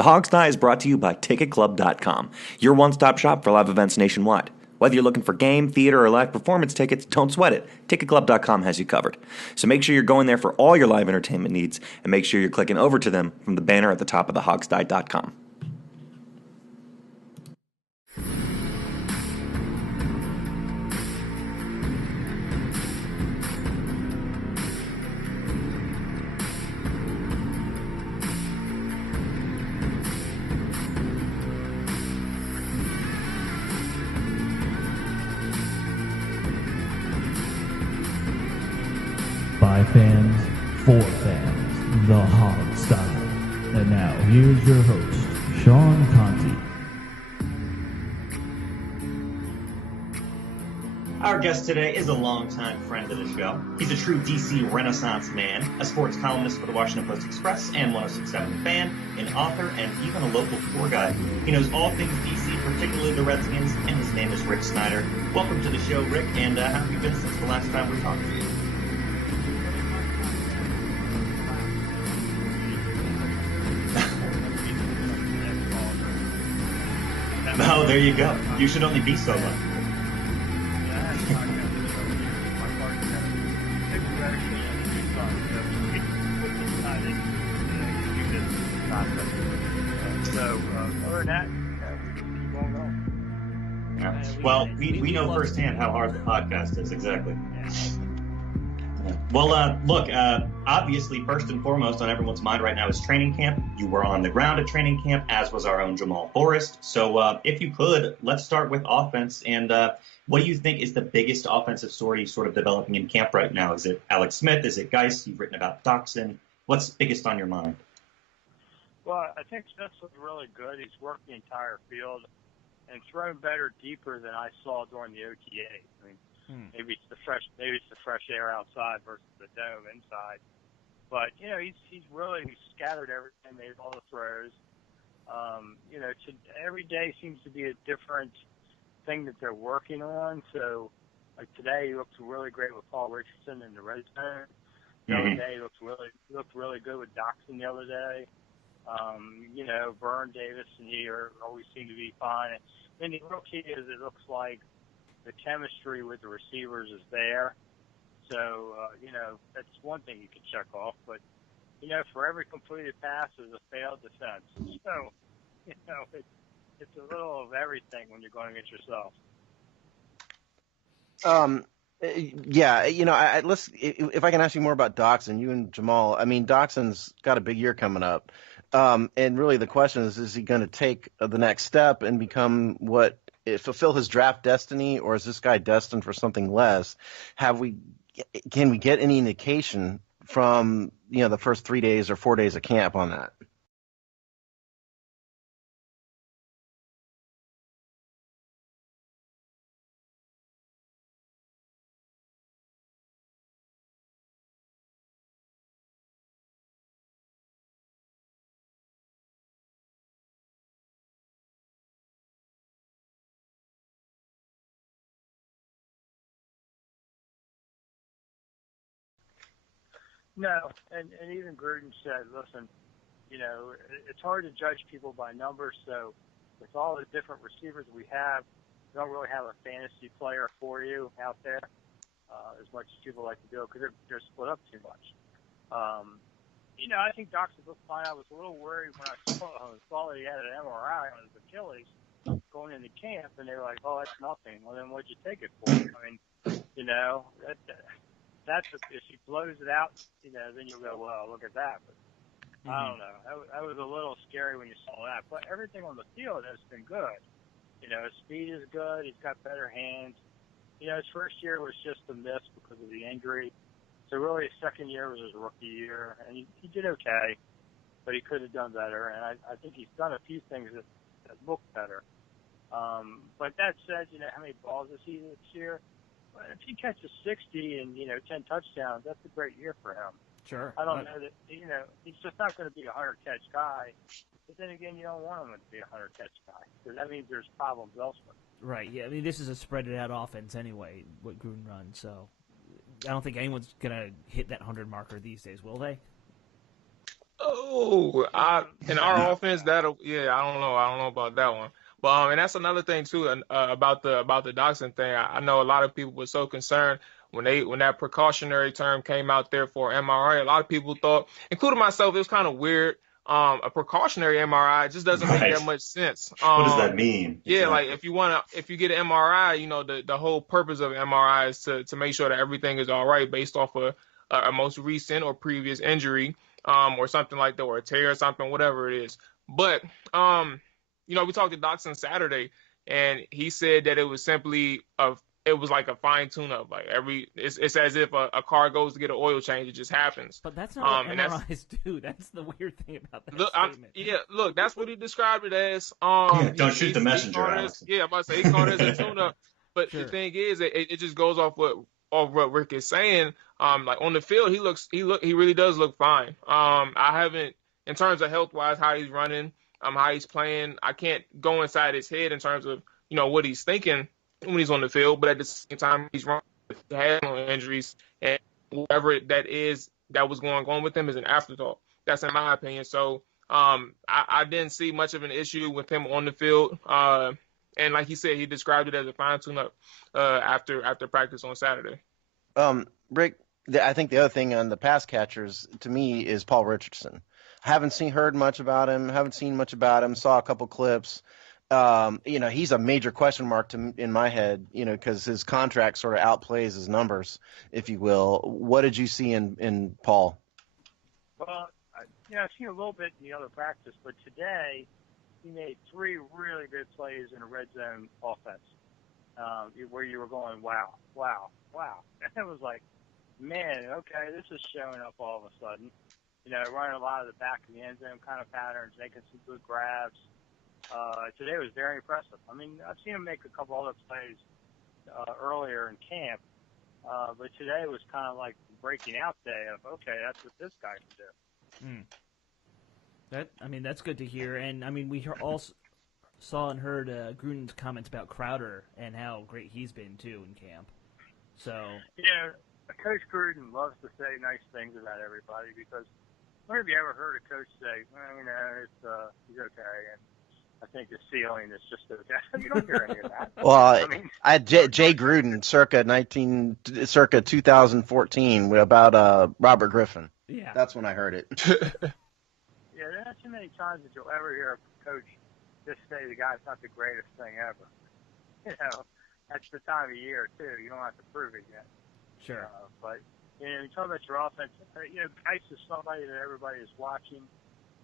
The Hog Sty is brought to you by TicketClub.com, your one-stop shop for live events nationwide. Whether you're looking for game, theater, or live performance tickets, don't sweat it. TicketClub.com has you covered. So make sure you're going there for all your live entertainment needs, and make sure you're clicking over to them from the banner at the top of thehogsty.com. By fans, for fans, the Hog Sty. And now, here's your host, Sean Conti. Our guest today is a longtime friend of the show. He's a true DC Renaissance man, a sports columnist for the Washington Post-Express and 106.7 fan, an author, and even a local tour guide. He knows all things DC, particularly the Redskins, and his name is Rick Snider. Welcome to the show, Rick, and how have you been since the last time we talked to you? Oh, there you go. You should only be so lucky. So, other than that, keep on going. Yeah. Well, we know firsthand how hard the podcast is, exactly. Yeah. Well, look, obviously, first and foremost on everyone's mind right now is training camp. You were on the ground at training camp, as was our own Jamual Forrest. So if you could, let's start with offense. And what do you think is the biggest offensive story sort of developing in camp right now? Is it Alex Smith? Is it Geis? You've written about Doxson. What's biggest on your mind? Well, I think Smith was really good. He's worked the entire field and thrown better deeper than I saw during the OTA. I mean, maybe it's the fresh air outside versus the dome inside. But he's really scattered everything, made all the throws. Every day seems to be a different thing that they're working on. So, like today, he looked really great with Paul Richardson in the red zone. The other day, he looked really good with Doxson the other day. Byrne, Davis, and he always seem to be fine. And the real key is it looks like the chemistry with the receivers is there. So, that's one thing you can check off. But, for every completed pass is a failed defense. So, it's a little of everything when you're going against yourself. Yeah, if I can ask you more about Doxson, you and Jamual. I mean, Doxson's got a big year coming up. And really the question is he going to take the next step and become fulfill his draft destiny, or is this guy destined for something less? Can we get any indication from, the first 3 days or 4 days of camp on that? No, and even Gruden said, listen, it's hard to judge people by numbers. So with all the different receivers we have, we don't really have a fantasy player for you out there as much as people like to do because they're split up too much. I think Doxson looked fine. I was a little worried when I saw that he had an MRI on his Achilles going into camp, and they were like, oh, that's nothing. Well, then what'd you take it for? I mean, that's if he blows it out, then you'll go, well, look at that. But I don't know. That was a little scary when you saw that. But everything on the field has been good. His speed is good. He's got better hands. His first year was just a miss because of the injury. So really his second year was his rookie year. And he did okay, but he could have done better. And I think he's done a few things that look better. But that said, how many balls does he this year? If he catches 60 and 10 touchdowns, that's a great year for him. Sure. I don't know that he's just not going to be a 100-catch guy. But then again, you don't want him to be a 100-catch guy because that means there's problems elsewhere. Right. Yeah. I mean, this is a spread-it-out offense anyway. What Gruden runs, so I don't think anyone's going to hit that 100 marker these days, will they? Oh, in our offense, I don't know. I don't know about that one. But and that's another thing too, about the Dotson thing. I know a lot of people were so concerned when that precautionary term came out there for MRI. A lot of people thought, including myself, it was kind of weird. A precautionary MRI just doesn't make that Right. much sense. What does that mean? Yeah, like Exactly. if you get an MRI, the whole purpose of MRI is to make sure that everything is all right based off of a most recent or previous injury, or something like that, or a tear or something, whatever it is. But we talked to Doxson Saturday, and he said that it was simply it was like a fine tune up. Like it's as if a car goes to get an oil change, it just happens. But that's not what And that's MRIs do. That's the weird thing about that Look, statement. look, that's what he described it as. Yeah, don't shoot the messenger, called it Alex. I'm about to say he called it as a tune-up. But Sure. the thing is, it just goes off what Rick is saying. Like on the field, he really does look fine. I haven't, in terms of health-wise, how he's running, how he's playing. I can't go inside his head in terms of what he's thinking when he's on the field. But at the same time, he's running with no injuries, and whatever that is that was going on with him is an afterthought. That's in my opinion. So I didn't see much of an issue with him on the field. And like he said, he described it as a fine tune-up after practice on Saturday. Rick, I think the other thing on the pass catchers to me is Paul Richardson. Heard much about him. Haven't seen much about him. Saw a couple clips. He's a major question mark in my head, because his contract sort of outplays his numbers, if you will. What did you see in Paul? Well, I've seen a little bit in the other practice, but today he made 3 really good plays in a red zone offense, where you were going, wow. And it was like, man, okay, this is showing up all of a sudden. Running a lot of the back of the end zone kind of patterns, making some good grabs. Today was very impressive. I mean, I've seen him make a couple other plays earlier in camp, but today was kind of like the breaking out day of, okay, that's what this guy can do. That's good to hear. And we all saw and heard Gruden's comments about Crowder and how great he's been too in camp. So Coach Gruden loves to say nice things about everybody, because when have you ever heard a coach say, well, he's okay, and I think the ceiling is just okay. You don't hear any of that. Well, I had Jay Gruden circa 2014 about Robert Griffin. Yeah, that's when I heard it. Yeah, there's not too many times that you'll ever hear a coach just say the guy's not the greatest thing ever. That's the time of year too. You don't have to prove it yet. Sure. But you talk about your offense. Geis is somebody that everybody is watching.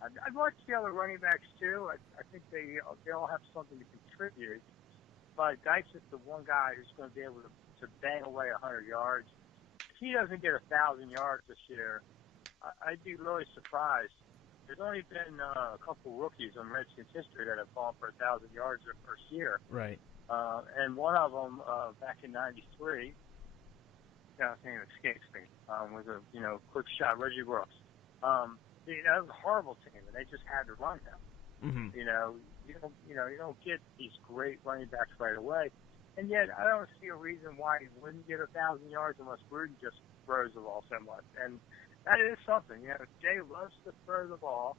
I've watched the other running backs too. I think they all have something to contribute. But Geis is the one guy who's going to be able to bang away 100 yards. If he doesn't get 1,000 yards this year, I'd be really surprised. There's only been a couple rookies in Redskins history that have gone for 1,000 yards their first year. Right. And one of them back in '93. His name escapes me. Was a quick shot, Reggie Brooks. It was a horrible team, and they just had to run him. Mm-hmm. You don't get these great running backs right away, and yet I don't see a reason why he wouldn't get 1,000 yards unless Gruden just throws the ball so much. And that is something. Jay loves to throw the ball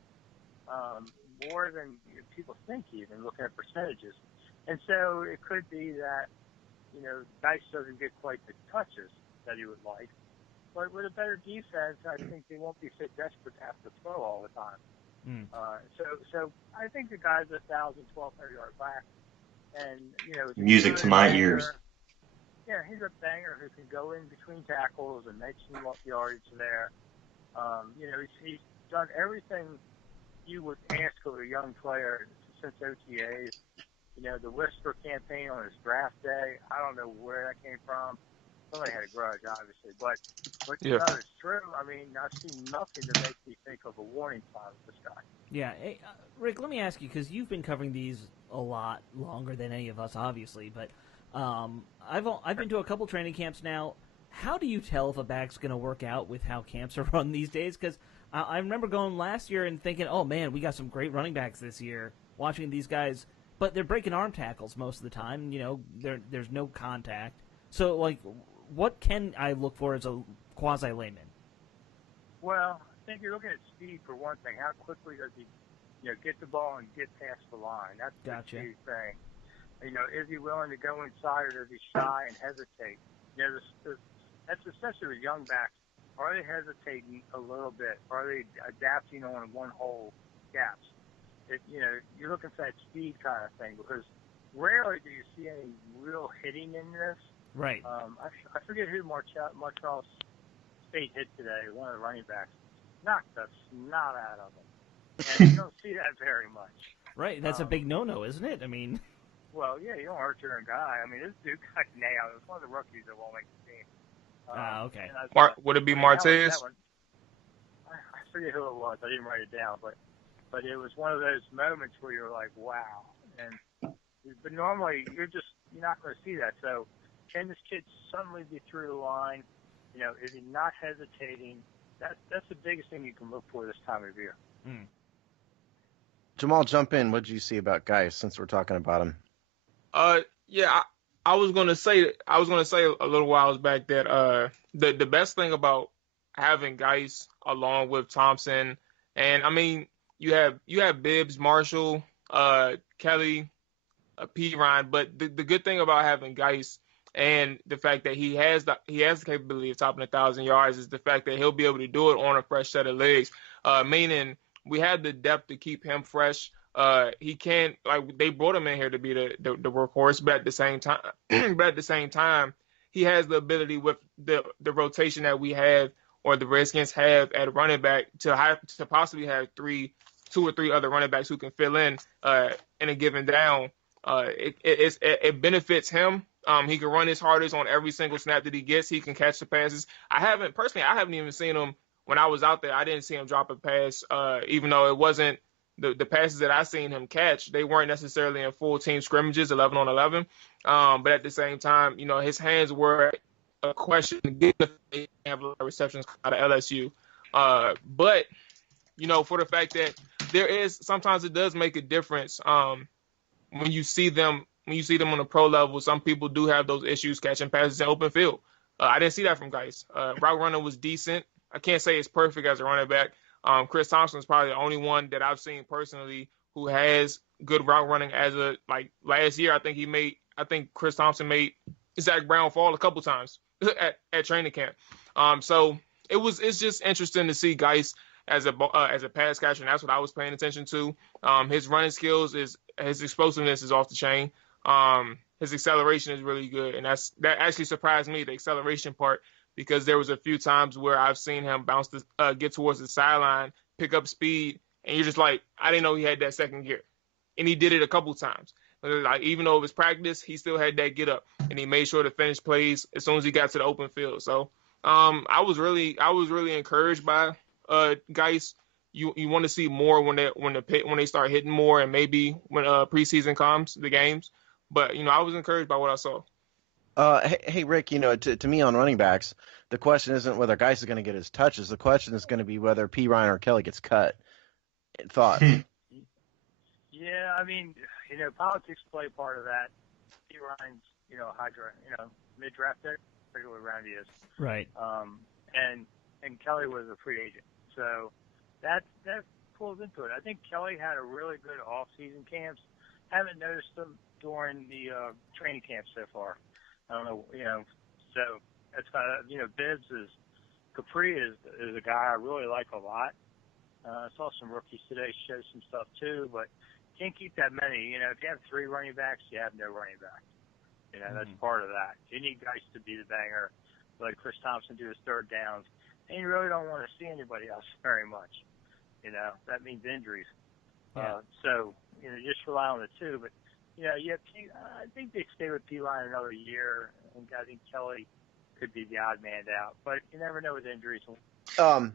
more than people think, even looking at percentages. And so it could be that Geis doesn't get quite the touches that he would like. But with a better defense, I think they won't be so desperate to have to throw all the time. So I think the guy's 1,000, 1,200 yard back, and music to my ears. Yeah, he's a banger who can go in between tackles and make some yardage there. He's done everything you would ask of a young player since OTAs. The Whisper campaign on his draft day, I don't know where that came from. Somebody had a grudge, obviously, but it's true. I've seen nothing to make me think of a warning sign with this guy. Yeah, hey, Rick, let me ask you, because you've been covering these a lot longer than any of us, obviously, but I've been to a couple training camps now. How do you tell if a back's going to work out with how camps are run these days? Because I remember going last year and thinking, oh, man, we got some great running backs this year, watching these guys, but they're breaking arm tackles most of the time. There's no contact. So, what can I look for as a quasi-layman? Well, think you're looking at speed for one thing. How quickly does he, get the ball and get past the line? That's the key thing. Is he willing to go inside, or does he shy and hesitate? That's especially with young backs. Are they hesitating a little bit? Are they adapting on one-hole gaps? You're looking for that speed kind of thing, because rarely do you see any real hitting in this. Right. I forget who Montreal State hit today, one of the running backs. Knocked the snot out of him. And you don't see that very much. Right. That's a big no-no, isn't it? I mean... Well, yeah, you don't hurt your own guy. I mean, this dude got nailed. It was one of the rookies that won't make the team. Okay. Would it be Martez? I forget who it was. I didn't write it down, but it was one of those moments where you're like, wow. But normally you're not going to see that. So can this kid suddenly be through the line? Is he not hesitating? That's the biggest thing you can look for this time of year. Jamual, jump in. What did you see about Geis, since we're talking about him? Yeah, I was gonna say a little while back that the best thing about having Geis along with Thompson, and I mean you have Bibbs, Marshall, Kelly, P. Ryan, but the good thing about having Geis and the fact that he has the capability of topping 1,000 yards is the fact that he'll be able to do it on a fresh set of legs, meaning we have the depth to keep him fresh. He can't, like, they brought him in here to be the workhorse, but at the same time, he has the ability with the rotation that we have, or the Redskins have at running back, to possibly have two or three other running backs who can fill in a given down. It benefits him. He can run his hardest on every single snap that he gets. He can catch the passes. I haven't even seen him when I was out there. I didn't see him drop a pass, even though it wasn't the passes that I seen him catch. They weren't necessarily in full team scrimmages, 11 on 11. But at the same time, his hands were a question to get the have a lot of receptions out of LSU. But for the fact that sometimes it does make a difference when you see them on the pro level. Some people do have those issues catching passes in open field. I didn't see that from Geis. Route running was decent. I can't say it's perfect as a running back. Chris Thompson is probably the only one that I've seen personally who has good route running last year. I think Chris Thompson made Zach Brown fall a couple times at training camp. So it's just interesting to see Geis as a pass catcher, and that's what I was paying attention to. His running skills his explosiveness is off the chain. His acceleration is really good, and that actually surprised me, the acceleration part, because there was a few times where I've seen him get towards the sideline, pick up speed, and you're just like, I didn't know he had that second gear. And he did it a couple times. Like, even though it was practice, he still had that get up, and he made sure to finish plays as soon as he got to the open field. So I was really encouraged by Geis. You want to see more when they start hitting more, and maybe when preseason comes, the games. But I was encouraged by what I saw. Hey Rick, to me on running backs, the question isn't whether Geis is going to get his touches. The question is going to be whether P. Ryan or Kelly gets cut. Thoughts? Yeah, I mean, politics play part of that. P. Ryan's, mid-draft pick, I forget what round he is. Right. And Kelly was a free agent, so that pulls into it. I think Kelly had a really good off-season camps. Haven't noticed them during the training camp so far. I don't know, so that's kind of, Bibbs Capri is a guy I really like a lot. I saw some rookies today show some stuff too, but can't keep that many. If you have three running backs, you have no running back. That's part of that. You need guys to be the banger, like Chris Thompson do his third downs, and you really don't want to see anybody else very much. That means injuries. Yeah. So, just rely on the two, but I think they stay with P-Line another year, and I think Kelly could be the odd man out. But you never know with injuries. Go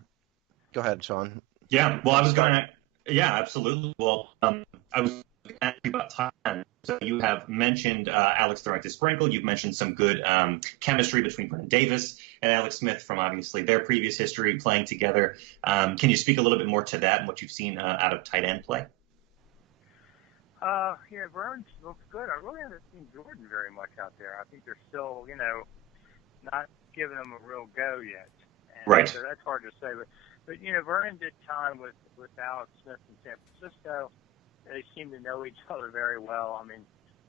ahead, Sean. Yeah, well, I was going to – yeah, absolutely. Well, I was going to ask you about time. So you have mentioned Alex throwing to Sprinkle. You've mentioned some good chemistry between Brendan Davis and Alex Smith from obviously their previous history playing together. Can you speak a little bit more to that and what you've seen out of tight end play? Yeah, Burns looks good. I really haven't seen Jordan very much out there. I think they're still, not giving him a real go yet. And right. So that's hard to say. But But Vernon did time with Alex Smith in San Francisco. They seem to know each other very well. I mean,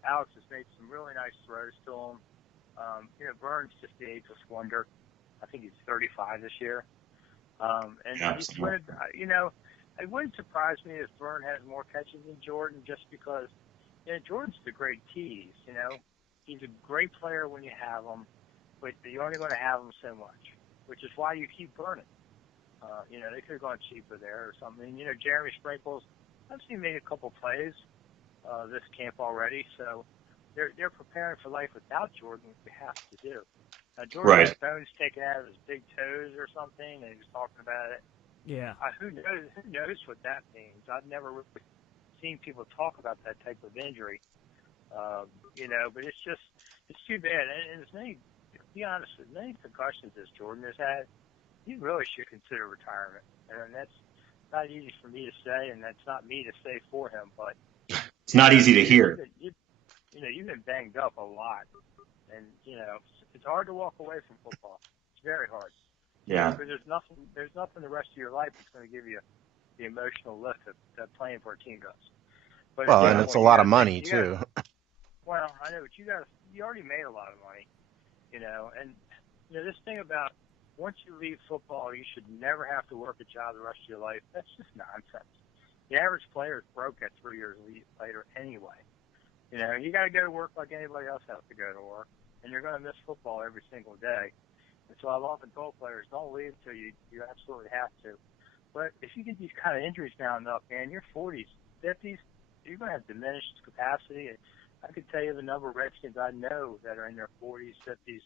Alex has made some really nice throws to him. Vernon's just the ageless wonder. I think he's 35 this year. And he's winning, it wouldn't surprise me if Vern has more catches than Jordan just because, Jordan's the great tease, He's a great player when you have him, but you're only going to have him so much, which is why you keep Vernon. They could have gone cheaper there or something. Jeremy Sprinkles, I've seen him make a couple plays this camp already, so they're preparing for life without Jordan, which they have to do. Jordan had bones taken out of his big toes or something, and he was talking about it. Yeah. Who knows what that means? I've never really seen people talk about that type of injury. But it's too bad. And as many, to be honest, as many concussions as Jordan has had, he really should consider retirement. And that's not easy for me to say, and that's not me to say for him. But it's not easy to hear. You've been banged up a lot, and it's hard to walk away from football. It's very hard. Yeah. Because there's nothing the rest of your life that's going to give you the emotional lift that playing for a team does. But and it's a lot of money too. Well, I know, but you already made a lot of money, and this thing about once you leave football, you should never have to work a job the rest of your life. That's just nonsense. The average player is broke at 3 years later anyway. You got to go to work like anybody else has to go to work, and you're going to miss football every single day. And so I've often told players, don't leave until you absolutely have to. But if you get these kind of injuries mounting up, man, your 40s, 50s, you're going to have diminished capacity. And I could tell you the number of Redskins I know that are in their 40s, 50s,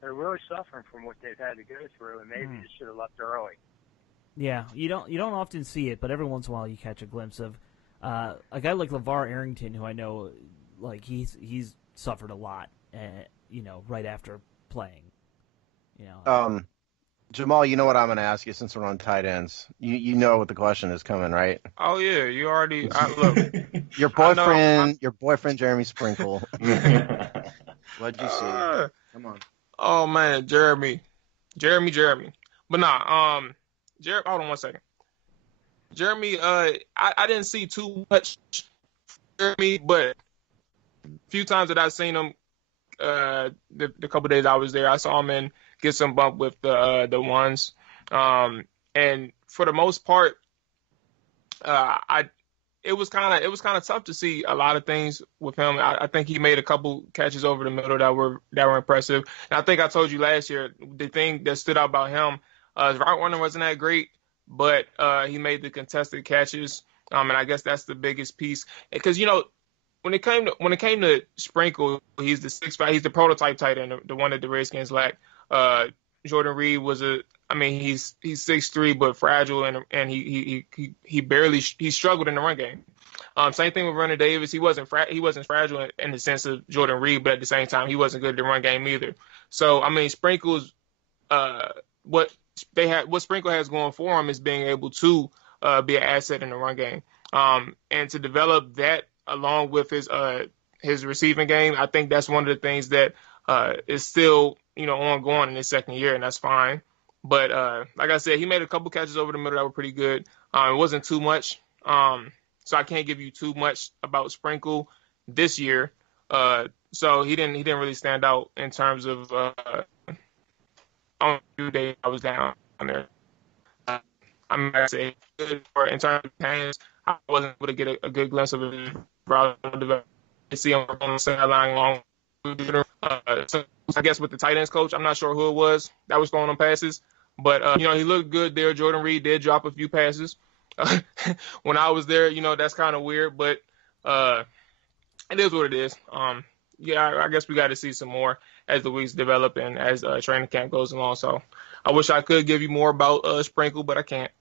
that are really suffering from what they've had to go through, and maybe they should have left early. Yeah, you don't often see it, but every once in a while you catch a glimpse of a guy like LeVar Arrington, who I know, like he's suffered a lot, right after playing. Jamal, you know what I'm going to ask you since we're on tight ends. You know what the question is coming, right? Oh yeah, you already look. Your boyfriend Jeremy Sprinkle. What'd you see? Come on. Oh man, Jeremy. But nah, hold on 1 second. Jeremy, I didn't see too much Jeremy, but a few times that I've seen him, the couple days I was there, I saw him and get some bump with the ones. And for the most part, it was kind of tough to see a lot of things with him. I think he made a couple catches over the middle that were impressive. And I think I told you last year the thing that stood out about him, his route running wasn't that great, but he made the contested catches. And I guess that's the biggest piece because when it came to Sprinkle, he's the 6'5", he's the prototype tight end, the one that the Redskins lacked. Jordan Reed he's 6'3", but fragile, and he barely struggled in the run game. Same thing with Vernon Davis. He wasn't fragile in the sense of Jordan Reed, but at the same time he wasn't good at the run game either. So Sprinkle's what Sprinkle has going for him is being able to be an asset in the run game, and to develop that along with his receiving game. I think that's one of the things that is still ongoing in his second year, and that's fine. But like I said, he made a couple catches over the middle that were pretty good. It wasn't too much, so I can't give you too much about Sprinkle this year. So he didn't really stand out in terms of on the day I was down there. I say good in terms of hands. I wasn't able to get a good glimpse of it. To see him on the sideline long. So I guess with the tight ends coach, I'm not sure who it was that was throwing them passes, but he looked good there. Jordan Reed did drop a few passes when I was there. That's kind of weird, but it is what it is. I guess we got to see some more as the weeks develop and as training camp goes along. So I wish I could give you more about Sprinkle, but I can't.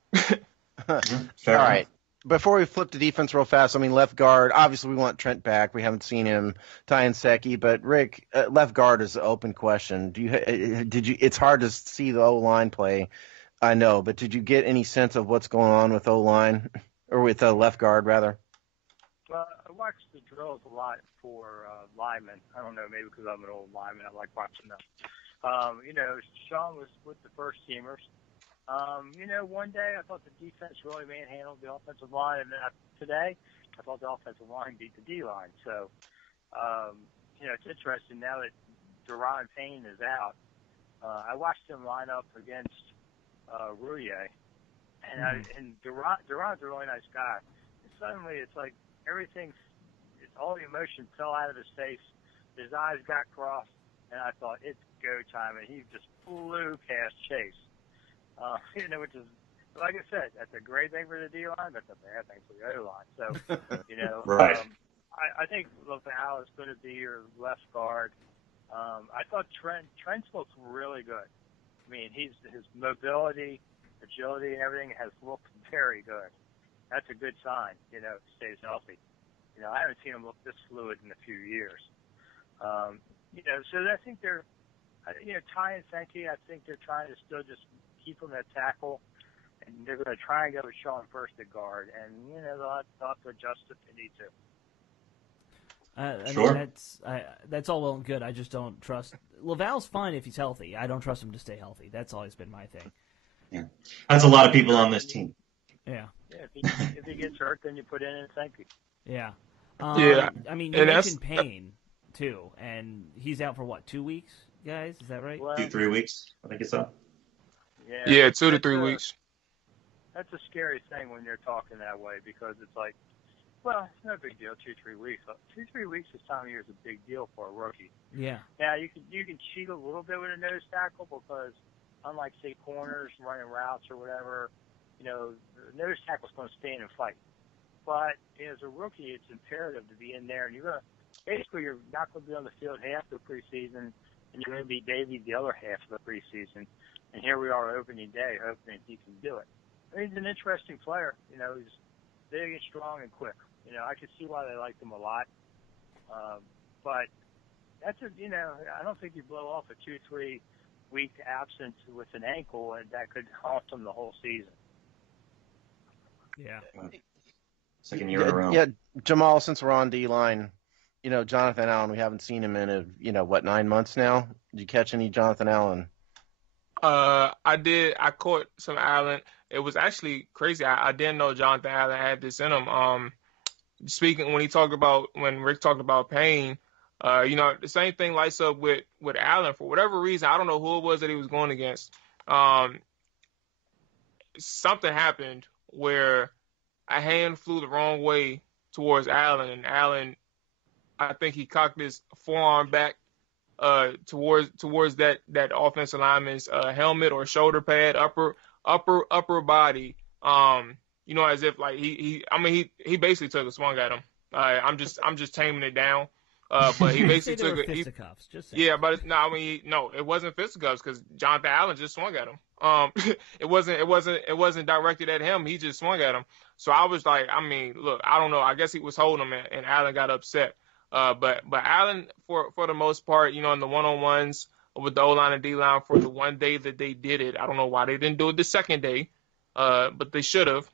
All right. Before we flip to defense real fast, left guard, obviously we want Trent back. We haven't seen him, Ty and Secchi, but Rick, left guard is an open question. It's hard to see the O-line play, I know, but did you get any sense of what's going on with O-line, or with left guard, rather? Well, I watched the drills a lot for linemen. I don't know, maybe because I'm an old lineman, I like watching them. Sean was with the first teamers. One day I thought the defense really manhandled the offensive line, and then today I thought the offensive line beat the D line. So, it's interesting now that Deron Payne is out. I watched him line up against Rouillet, and Deron's a really nice guy. And suddenly it's like all the emotion fell out of his face. His eyes got crossed, and I thought, it's go time, and he just flew past Chase. Which is, like I said, that's a great thing for the D line, that's a bad thing for the O line. So, Right. I think Laval is going to be your left guard. I thought Trent's looks really good. I mean, his mobility, agility, and everything has looked very good. That's a good sign, he stays healthy. I haven't seen him look this fluid in a few years. So I think they're, Ty and Sankey, I think they're trying to still just keep him at tackle, and they're going to try and go with Sean first at guard, and, they'll have to adjust if they need to. Sure. That's all well and good. I just don't trust Laval's fine if he's healthy. I don't trust him to stay healthy. That's always been my thing. Yeah. That's a lot of people on this team. Yeah. Yeah, if he gets hurt, then you put in Sankey. Yeah. Yeah. I mean, you mentioned Payne too, and he's out for what, 2 weeks, guys? Is that right? Well, 2-3 weeks, I think it's up. Yeah, 2 to 3 weeks. That's a scary thing when you're talking that way, because it's like, well, it's no big deal, 2-3 weeks. 2-3 weeks this time of year is a big deal for a rookie. Yeah. Now you can cheat a little bit with a nose tackle, because unlike say corners running routes or whatever, the nose tackle's going to stand and fight. But as a rookie, it's imperative to be in there, and you're not going to be on the field half the preseason, and you're going to be Davey the other half of the preseason. And here we are opening day, hoping he can do it. I mean, he's an interesting player. He's big and strong and quick. I can see why they liked him a lot. But that's I don't think you blow off a 2-3 week absence with an ankle, and that could haunt him the whole season. Yeah. Second year in a row. Yeah, Jamal, since we're on D-line, Jonathan Allen, we haven't seen him in 9 months now? Did you catch any Jonathan Allen? I did. I caught some Allen. It was actually crazy. I didn't know Jonathan Allen had this in him. Speaking when Rick talked about Payne, the same thing lights up with Allen. For whatever reason, I don't know who it was that he was going against. Something happened where a hand flew the wrong way towards Allen, and Allen, I think he cocked his forearm back towards that offensive lineman's helmet or shoulder pad, upper body. As if like he basically took a swung at him. I'm just taming it down. But he basically took it. Fisticuffs, just saying. Yeah, but no, it wasn't fisticuffs because Jonathan Allen just swung at him. It wasn't directed at him. He just swung at him. So I was like, look, I don't know. I guess he was holding him, and Allen got upset. But Allen, for the most part, in the one-on-ones with the O-line and D-line for the one day that they did it, I don't know why they didn't do it the second day, but they should have.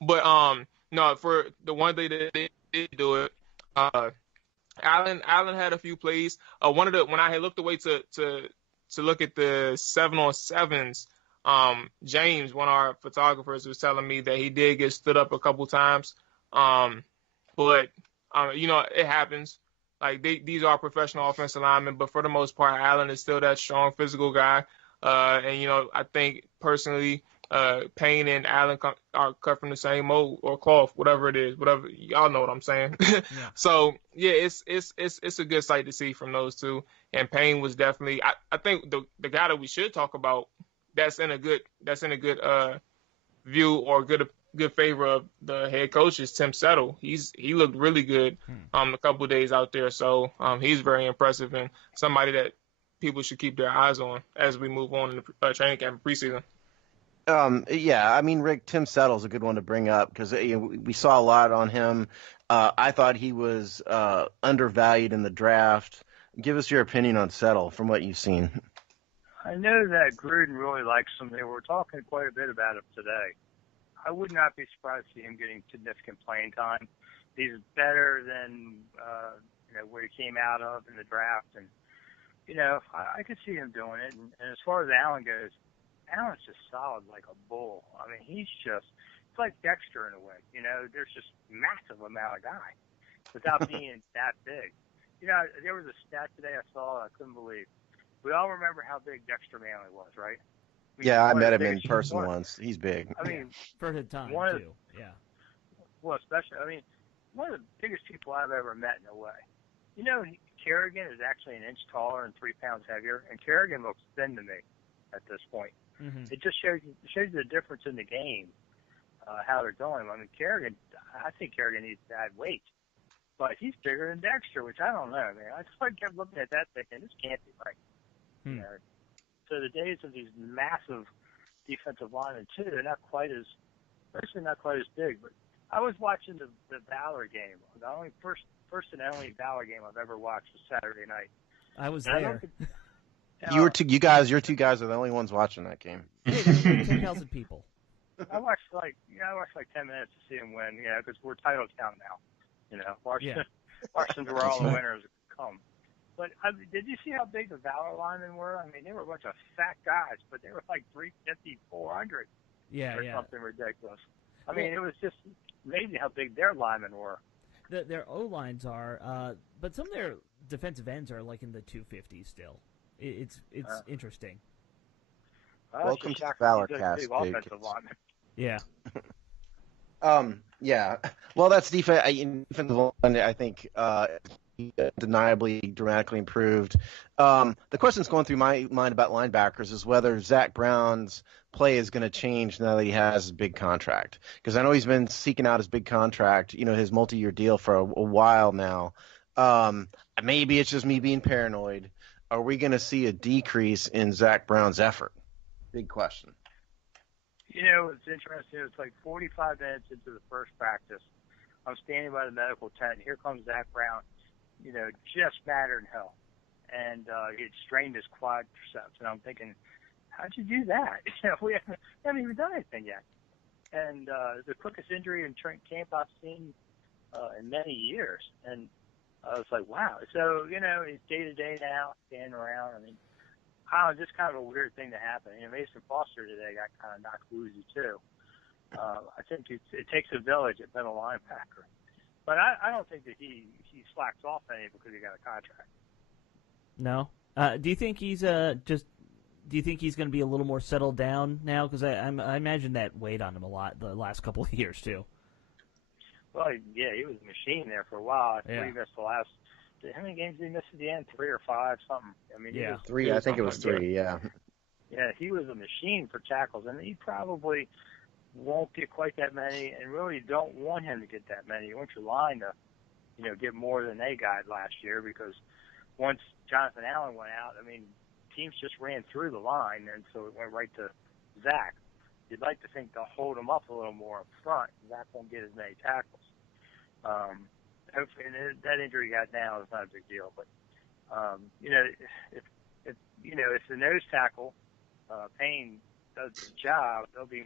But no, for the one day that they did do it, Allen had a few plays. When I had looked away to look at the 7-on-7s, James, one of our photographers, was telling me that he did get stood up a couple times. But it happens. Like these are professional offensive linemen, but for the most part, Allen is still that strong physical guy. And I think personally, Payne and Allen are cut from the same mold or cloth, whatever it is, whatever y'all know what I'm saying. Yeah. So yeah, it's a good sight to see from those two. And Payne was definitely, I think the guy that we should talk about that's in a good view or good favor of the head coach is Tim Settle. He looked really good a couple of days out there. So he's very impressive and somebody that people should keep their eyes on as we move on in the training camp and preseason. Rick, Tim Settle's a good one to bring up because we saw a lot on him. I thought he was undervalued in the draft. Give us your opinion on Settle from what you've seen. I know that Gruden really likes him. They were talking quite a bit about him today. I would not be surprised to see him getting significant playing time. He's better than where he came out of in the draft, and I could see him doing it. And as far as Allen goes, Allen's just solid like a bull. I mean, it's like Dexter in a way. There's just massive amount of guy without being that big. There was a stat today I saw I couldn't believe. We all remember how big Dexter Manley was, right? Yeah, I met him in person once. He's big. I mean, for the time too. Yeah. Well, especially, one of the biggest people I've ever met in a way. Kerrigan is actually an inch taller and 3 pounds heavier, and Kerrigan looks thin to me at this point. Mm-hmm. It just shows you the difference in the game, how they're doing. I think Kerrigan needs to add weight, but he's bigger than Dexter, which I don't know, man. I just kept looking at that thinking, this can't be right. So the days of these massive defensive linemen too, they're not quite as big. But I was watching the Valor game. The only first and only Valor game I've ever watched was Saturday night. I was there. Your two guys are the only ones watching that game. 10,000 people. I watched like 10 minutes to see him win, because we're title town now. Watching where all the winners come. But did you see how big the Valor linemen were? I mean, they were a bunch of fat guys, but they were like 350, 400. Something ridiculous. I mean, it was just amazing how big their linemen were. Their O-lines are, but some of their defensive ends are like in the 250s still. It's interesting. Welcome to Valorcast. Yeah. Yeah. Well, that's defensive line. I think undeniably dramatically improved. The question that's going through my mind about linebackers is whether Zach Brown's play is going to change now that he has his big contract. Because I know he's been seeking out his big contract, his multi-year deal for a while now. Maybe it's just me being paranoid. Are we going to see a decrease in Zach Brown's effort? Big question. It's interesting. It's like 45 minutes into the first practice. I'm standing by the medical tent. Here comes Zach Brown, just madder than hell. And he had strained his quadriceps. And I'm thinking, how'd you do that? We haven't even done anything yet. And the quickest injury in camp I've seen in many years. And I was like, wow. So, he's day-to-day now, standing around. Just kind of a weird thing to happen. Mason Foster today got kind of knocked woozy, too. I think it takes a village at middle linebacker. But I don't think that he slacks off any because he got a contract. No. Do you think he's Do you think he's going to be a little more settled down now? Because I imagine that weighed on him a lot the last couple of years too. Well, yeah, he was a machine there for a while. I think Yeah. he missed the last. How many games did he miss at the end? 3 or 5, something. Yeah. He was, 3. I think it was 3. Yeah. Yeah, he was a machine for tackles, and he probably won't get quite that many, and really don't want him to get that many. You want your line to, get more than they got last year, because once Jonathan Allen went out, teams just ran through the line, and so it went right to Zach. You'd like to think they'll hold him up a little more up front. Zach won't get as many tackles. Hopefully, and that injury he got now is not a big deal, but if the nose tackle Payne does the job, there'll be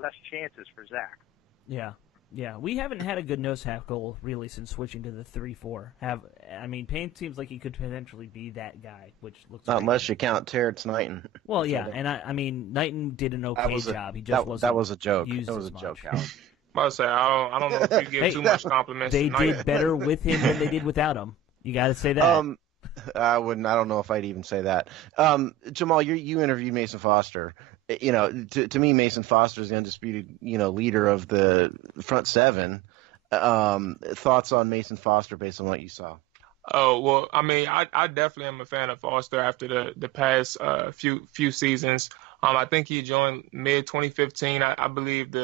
less chances for Zach. Yeah. We haven't had a good nose tackle really since switching to the 3-4. Payne seems like he could potentially be that guy, which looks. Not unless you count Terrence Knighton. Well, yeah, and Knighton did an okay job. He just wasn't. That was a joke. That was a joke, Alan. I say I don't know if you give too much compliments. They to Knighton. did better with him than they did without him. You got to say that. I wouldn't. I don't know if I'd even say that. Jamal, you interviewed Mason Foster. To me, Mason Foster is the undisputed, leader of the front seven. Thoughts on Mason Foster based on what you saw? Oh, well, I definitely am a fan of Foster after the past few seasons. I think he joined mid 2015. I believe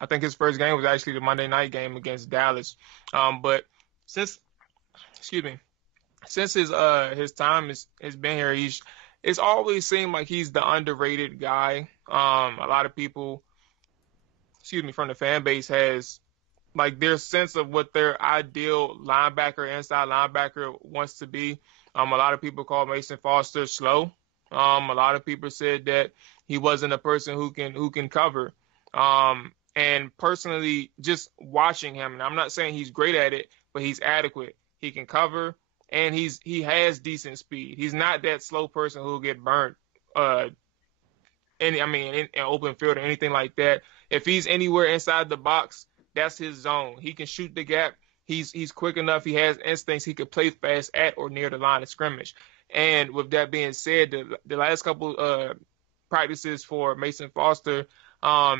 I think his first game was actually the Monday night game against Dallas. But since his time has been here, it's always seemed like he's the underrated guy. A lot of people, from the fan base has like their sense of what their ideal linebacker, inside linebacker wants to be. A lot of people call Mason Foster slow. A lot of people said that he wasn't a person who can cover. And personally, just watching him, and I'm not saying he's great at it, but he's adequate. He can cover, and he has decent speed. He's not that slow person who'll get burnt in open field or anything like that. If he's anywhere inside the box, that's his zone. He can shoot the gap. He's quick enough. He has instincts. He could play fast at or near the line of scrimmage. And with that being said, the last couple practices for Mason Foster, I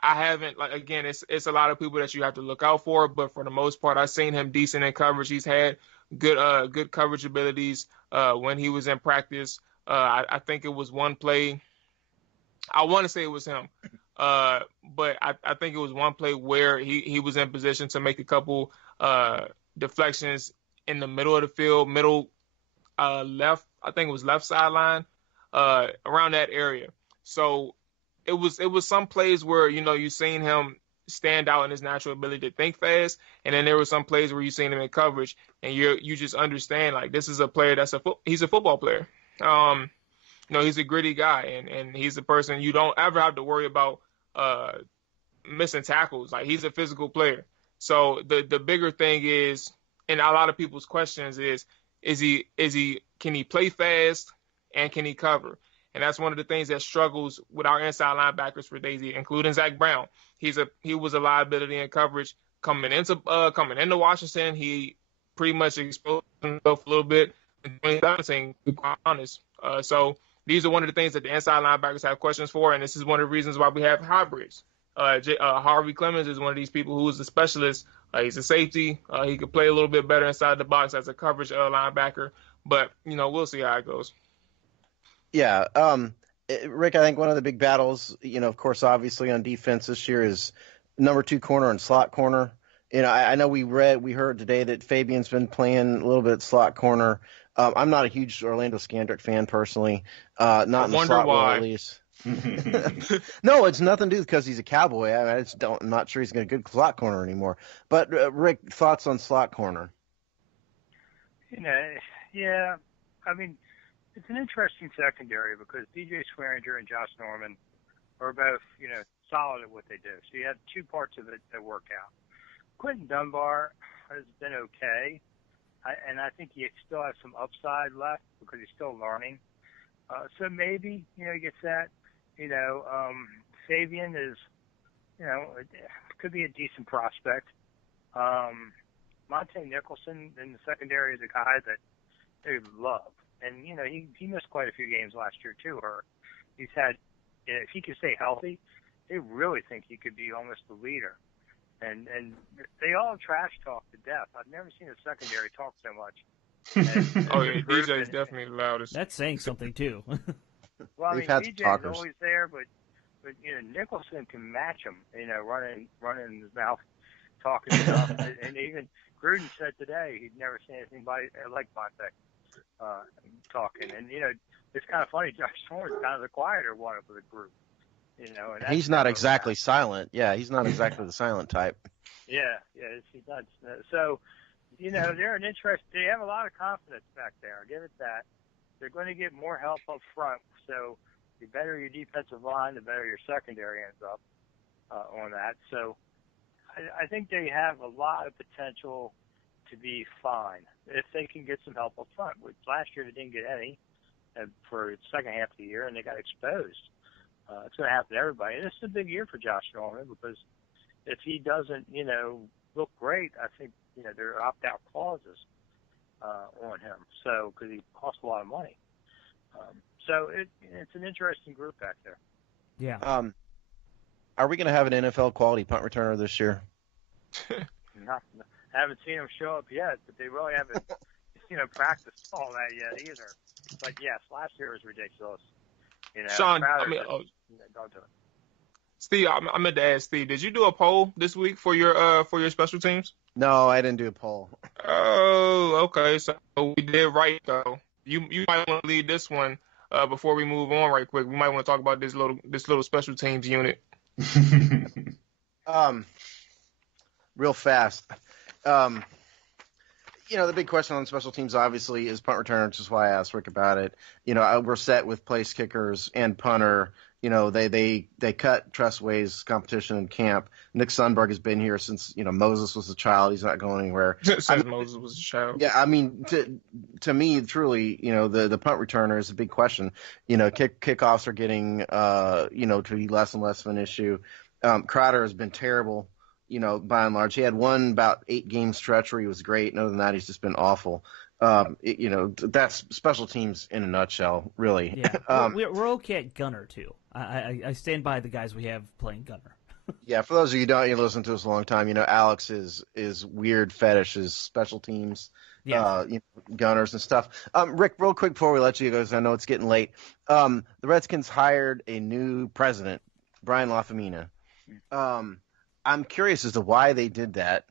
haven't, like, again, it's a lot of people that you have to look out for, but for the most part, I've seen him decent in coverage. He's had good coverage abilities when he was in practice. I think it was one play. I want to say it was him, but I think it was one play where he was in position to make a couple deflections in the middle of the field, middle left. I think it was left sideline, around that area. So it was some plays where, you seen him stand out in his natural ability to think fast, and then there were some plays where you seen him in coverage, and you just understand, like, this is a player he's a football player. He's a gritty guy, and he's a person you don't ever have to worry about missing tackles. Like, he's a physical player. So the bigger thing is, and a lot of people's questions is can he play fast and can he cover? And that's one of the things that struggles with our inside linebackers for Daisy, including Zach Brown. He was a liability in coverage coming into Washington. He pretty much exposed himself a little bit in 2017, to be quite honest. So these are one of the things that the inside linebackers have questions for, and this is one of the reasons why we have hybrids. Harvey Clemens is one of these people who is a specialist. He's a safety. He could play a little bit better inside the box as a coverage linebacker, but we'll see how it goes. Yeah, Rick, I think one of the big battles, of course, obviously on defense this year is number 2 corner and slot corner. I know we heard today that Fabian's been playing a little bit slot corner. I'm not a huge Orlando Scandrick fan personally. Not in the slot role, at least. No, it's nothing to do because he's a Cowboy. I'm not sure he's going to good slot corner anymore. But Rick, thoughts on slot corner? Yeah, I mean, it's an interesting secondary because DJ Swearinger and Josh Norman are both, solid at what they do. So you have two parts of it that work out. Quentin Dunbar has been okay, and I think he still has some upside left because he's still learning. So maybe, he gets that. Fabian is, could be a decent prospect. Monte Nicholson in the secondary is a guy that they love. And, he missed quite a few games last year, too. Or he's had, if he could stay healthy, they really think he could be almost the leader. And they all trash talk to death. I've never seen a secondary talk so much. Yeah, DJ is definitely the loudest. That's saying something, too. Well, I mean, DJ is always there, but Nicholson can match him, running his mouth, talking stuff. And even Gruden said today he'd never seen anything like Monte talking. And, it's kind of funny. Josh Thorne's kind of the quieter one of the group. And he's not exactly silent. Yeah, he's not exactly the silent type. Yeah, he's not. So, they're an interest. They have a lot of confidence back there. I'll give it that. They're going to get more help up front. So, the better your defensive line, the better your secondary ends up on that. So, I think they have a lot of potential to be fine if they can get some help up front. Last year, they didn't get any for the second half of the year, and they got exposed. It's going to happen to everybody. And this is a big year for Josh Norman because if he doesn't, look great, I think, there are opt-out clauses on him. So, because he costs a lot of money. So it's an interesting group back there. Yeah. Are we going to have an NFL quality punt returner this year? No, haven't seen him show up yet, but they really haven't, practiced all that yet either. But yes, last year was ridiculous. Sean, don't do it. Steve, I meant to ask Steve, did you do a poll this week for your special teams? No, I didn't do a poll. Oh, okay. So we did right though. You might want to lead this one before we move on right quick. We might want to talk about this little special teams unit. Real fast. The big question on special teams obviously is punt return, which is why I asked Rick about it. We're set with place kickers and punter. They cut Tressway's competition in camp. Nick Sundberg has been here since Moses was a child. He's not going anywhere. Since Moses was a child. Yeah, I mean, to me, truly, the punt returner is a big question. Kickoffs are getting to be less and less of an issue. Crowder has been terrible, by and large. He had one about 8-game stretch where he was great, and other than that, he's just been awful. That's special teams in a nutshell, really. Yeah, we're okay at gunner too. I stand by the guys we have playing gunner. Yeah, for those of you who don't listen to us a long time, Alex is weird fetish is special teams, Yeah. gunners and stuff. Rick, real quick before we let you go, because I know it's getting late. The Redskins hired a new president, Brian Lafemina. I'm curious as to why they did that,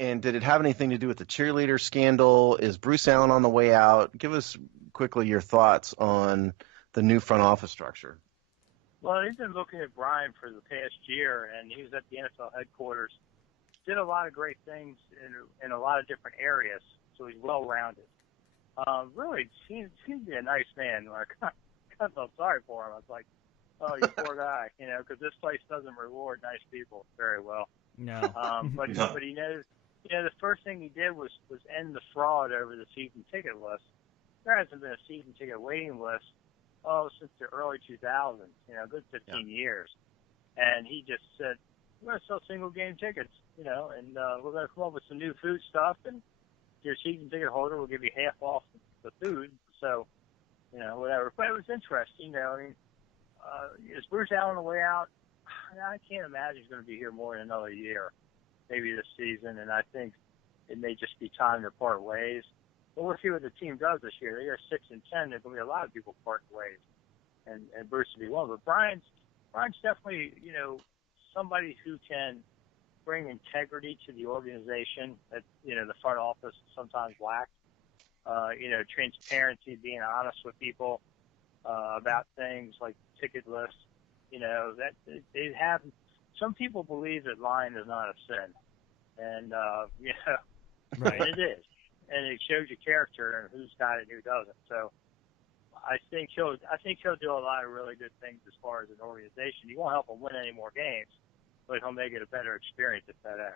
and did it have anything to do with the cheerleader scandal? Is Bruce Allen on the way out? Give us quickly your thoughts on the new front office structure. Well, he's been looking at Brian for the past year, and he was at the NFL headquarters. Did a lot of great things in a lot of different areas, so he's well-rounded. Really seems to be a nice man. I kind of felt sorry for him. I was like, oh, you poor guy, because this place doesn't reward nice people very well. No. But he knows, the first thing he did was end the fraud over the season ticket list. There hasn't been a season ticket waiting list since the early 2000s, good 15 years. And he just said, we're going to sell single-game tickets, and we're going to come up with some new food stuff, and your season ticket holder will give you half off the food. So, whatever. But it was interesting, is Bruce Allen on the way out? I can't imagine he's going to be here more than another year, maybe this season, and I think it may just be time to part ways. But we'll see what the team does this year. They are 6-10. There's going to be a lot of people parting ways, and Bruce will be one. But Brian's definitely, somebody who can bring integrity to the organization that, the front office sometimes lacks. Transparency, being honest with people about things like ticket lists. That they have. Some people believe that lying is not a sin, and Right. And it is. And it shows your character and who's got it and who doesn't. So I think he'll do a lot of really good things as far as an organization. He won't help them win any more games, but he'll make it a better experience at FedEx.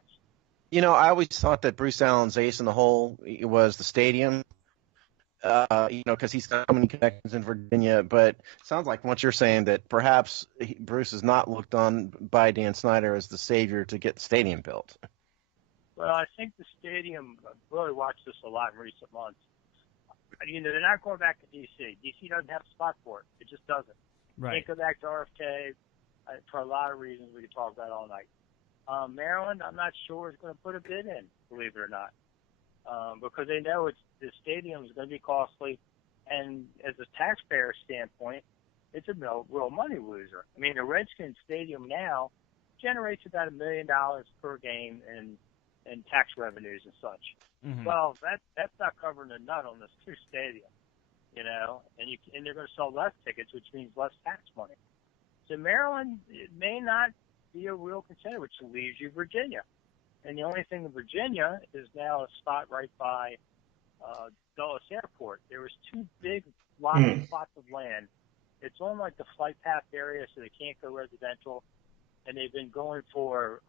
I always thought that Bruce Allen's ace in the hole was the stadium, because he's got so many connections in Virginia. But it sounds like what you're saying that perhaps Bruce is not looked on by Dan Snider as the savior to get the stadium built. Well, I think the stadium, I've really watched this a lot in recent months. They're not going back to D.C. D.C. doesn't have a spot for it. It just doesn't. Right. Can't go back to RFK for a lot of reasons we could talk about all night. Maryland, I'm not sure is going to put a bid in, believe it or not, because they know the stadium is going to be costly, and as a taxpayer standpoint, it's a real money loser. I mean, the Redskins Stadium now generates about $1 million per game in tax revenues and such. Mm-hmm. Well, that's not covering the nut on this new stadium, and they're going to sell less tickets, which means less tax money. So Maryland, it may not be a real contender, which leaves you Virginia. And the only thing in Virginia is now a spot right by Dulles Airport. There was 2 big spots of land. It's on like the flight path area, so they can't go residential, and they've been going for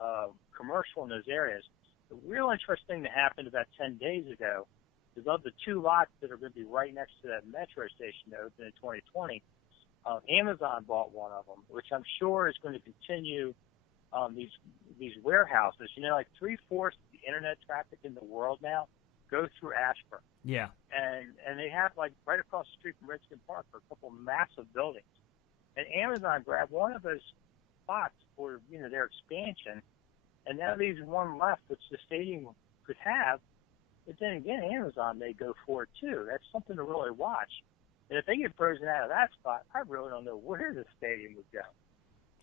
commercial in those areas. The real interesting thing that happened about 10 days ago is of the 2 lots that are going to be right next to that metro station that opened in 2020, Amazon bought one of them, which I'm sure is going to continue these warehouses. Like 3/4 of the internet traffic in the world now goes through Ashburn. Yeah. And they have like right across the street from Redskin Park for a couple massive buildings. And Amazon grabbed one of those spots for their expansion, and now leaves one left, which the stadium could have. But then again, Amazon may go for it too. That's something to really watch. And if they get frozen out of that spot, I really don't know where the stadium would go.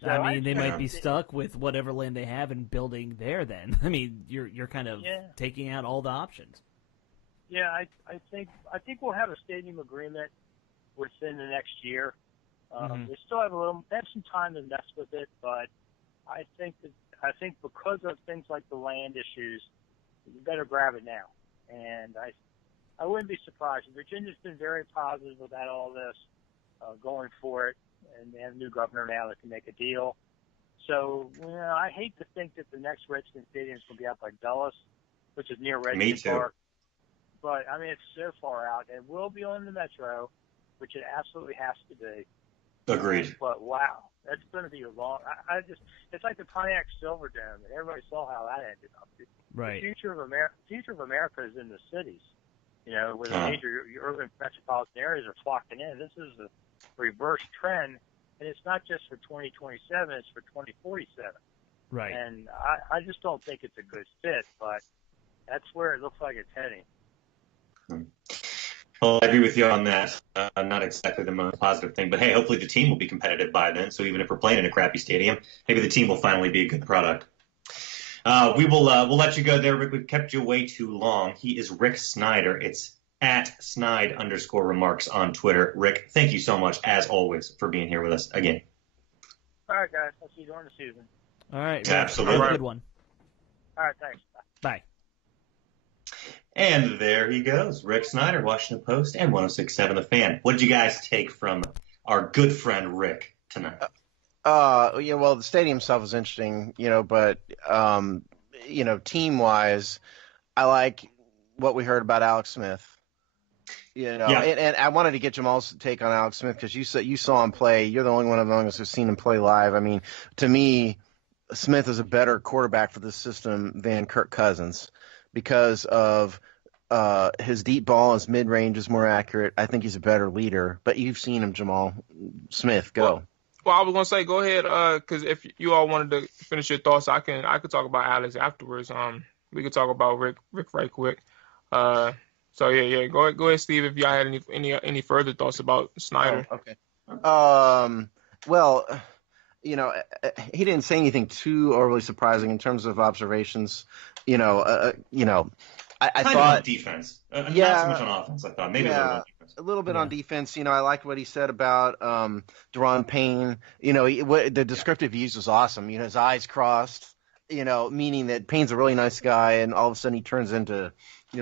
So I mean, they might be stuck with whatever land they have and building there then. I mean, you're kind of taking out all the options. Yeah, I think we'll have a stadium agreement within the next year. They still have some time to mess with it, but I think because of things like the land issues, you better grab it now. And I wouldn't be surprised. Virginia's been very positive about all this, going for it. and they have a new governor now that can make a deal. So, I hate to think that the next Redskins Stadium is going to be out by Dulles, which is near Redskins Park. But, I mean, it's so far out. It will be on the Metro, which it absolutely has to be. Agreed. But, wow, that's going to be a long – it's like the Pontiac Silverdome, and everybody saw how that ended up. Right. The future of America is in the cities, where the major urban metropolitan areas are flocking in. This is a reverse trend, and it's not just for 2027, it's for 2047. Right. And I just don't think it's a good fit, but that's where it looks like it's heading. Well, I agree with you on that. Not exactly the most positive thing, but hey, hopefully the team will be competitive by then. So even if we're playing in a crappy stadium, maybe the team will finally be a good product. We'll let you go there, Rick. We've kept you way too long. He is Rick Snider. It's at Snide_remarks on Twitter. Rick, thank you so much, as always, for being here with us again. All right, guys. I'll see you during the season. All right. Absolutely. Have a good one. All right, thanks. Bye. And there he goes, Rick Snider, Washington Post and 106.7 The Fan. What did you guys take from our good friend Rick tonight? Well, the stadium stuff was interesting, but team-wise, I like what we heard about Alex Smith. And I wanted to get Jamal's take on Alex Smith because you saw him play. You're the only one among us who's seen him play live. I mean, to me, Smith is a better quarterback for this system than Kirk Cousins because of his deep ball, his mid-range is more accurate. I think he's a better leader. But you've seen him, Jamal. Smith, go. Well, I was gonna say, go ahead, because if you all wanted to finish your thoughts, I could talk about Alex afterwards. We could talk about Rick right quick. So yeah, go ahead, Steve. If y'all had any further thoughts about Snider. Oh, okay. Well, he didn't say anything too overly surprising in terms of observations. I thought on defense. Not so much on offense. I thought maybe a little bit on defense. A little bit on defense. I liked what he said about Daron Payne. The descriptive use was awesome. His eyes crossed. Meaning that Payne's a really nice guy, and all of a sudden he turns into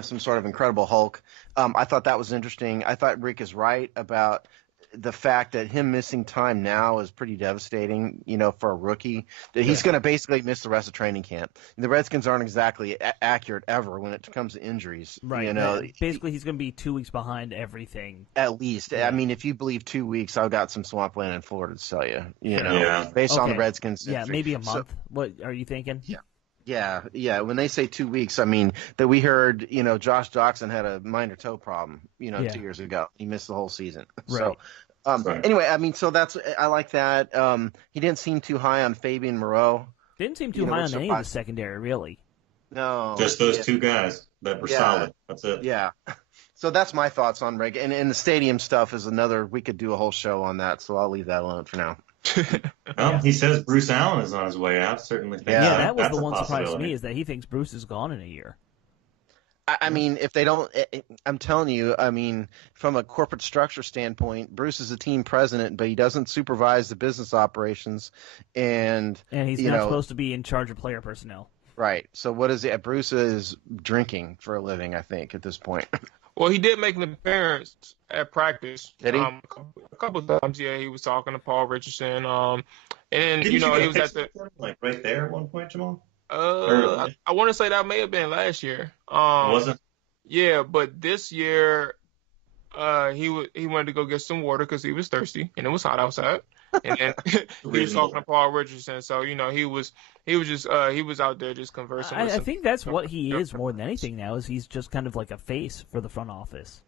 some sort of incredible Hulk. I thought that was interesting. I thought Rick is right about the fact that him missing time now is pretty devastating, for a rookie. He's going to basically miss the rest of training camp. And the Redskins aren't exactly accurate ever when it comes to injuries. Right. Basically, he's going to be 2 weeks behind everything. At least. Yeah. I mean, if you believe 2 weeks, I've got some swampland in Florida to tell you. Based on the Redskins. Yeah, maybe a month. What are you thinking? Yeah. When they say 2 weeks, I mean that we heard, Josh Doxson had a minor toe problem, 2 years ago. He missed the whole season. Right. So, anyway, I mean, so I like that. He didn't seem too high on Fabian Moreau. Didn't seem too high on any of the secondary, really. No. Just those two guys that were solid. That's it. Yeah. So that's my thoughts on Rick. And the stadium stuff is another, we could do a whole show on that, so I'll leave that alone for now. Well, he says Bruce Allen is on his way out. Certainly think that was that's the a one surprise to possibility. me, is that he thinks Bruce is gone in a year. I mean, if they don't, I'm telling you, I mean, from a corporate structure standpoint, Bruce is a team president, but he doesn't supervise the business operations, and he's not supposed to be in charge of player personnel. Right. So what is it? Bruce is drinking for a living, I think, at this point. Well, he did make an appearance at practice. Did he? A couple of times, yeah. He was talking to Paul Richardson. And Didn't he you was get at the. like right there at one point, Jamal? I want to say that may have been last year. Was it? Yeah, but this year, he wanted to go get some water because he was thirsty and it was hot outside. And then he was talking to Paul Richardson, so he was out there just conversing. I think that's what he is more than anything now. Is he's just kind of like a face for the front office.